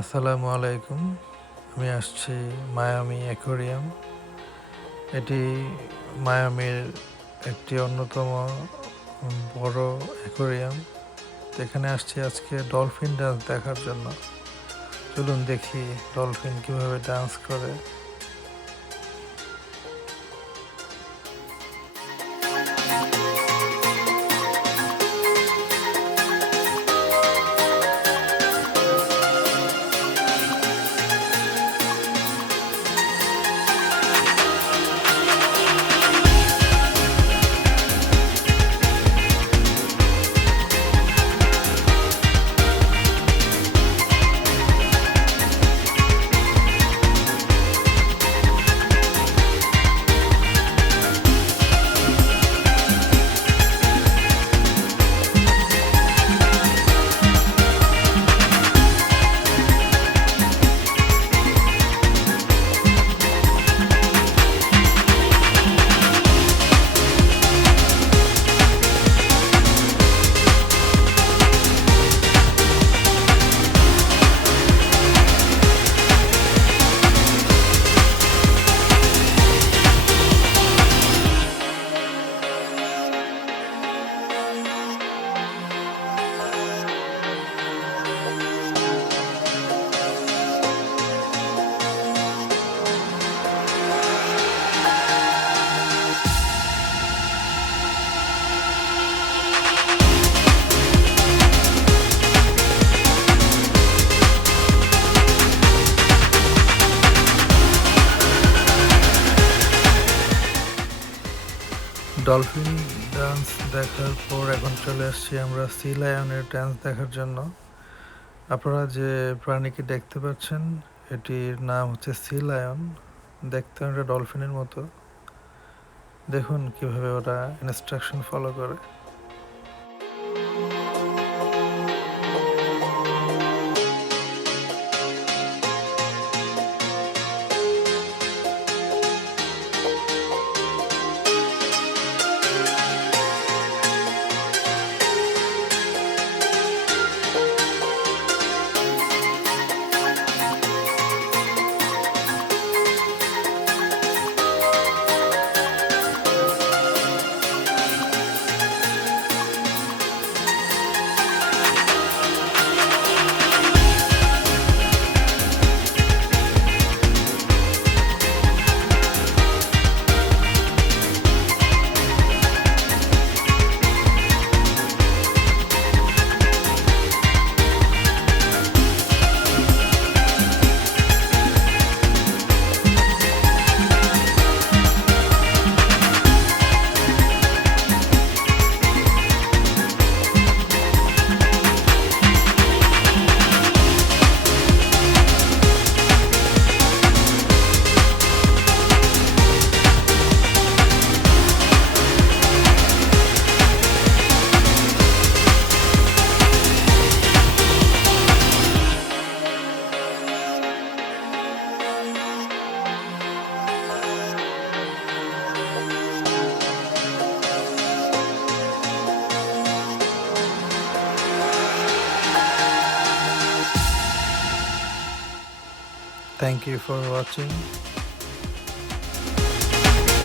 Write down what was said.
আসসালামু আলাইকুম। আমি আসছি মায়ামি অ্যাকোয়ারিয়াম। এটি মায়ামির একটি অন্যতম বড় অ্যাকোয়ারিয়াম। তো এখানে আসছি আজকে ডলফিন ডান্স দেখার জন্য। চলুন দেখি ডলফিন কিভাবে ডান্স করে। ডলফিন ডান্স দেখার পর এখন চলে আসছি আমরা সি লায়নের ডান্স দেখার জন্য। আপনারা যে প্রাণীকে দেখতে পাচ্ছেন এটির নাম হচ্ছে সি লায়ন। দেখতে অনেকটা ডলফিনের মতো। দেখুন কিভাবে ওরা ইনস্ট্রাকশন ফলো করে। Thank you for watching.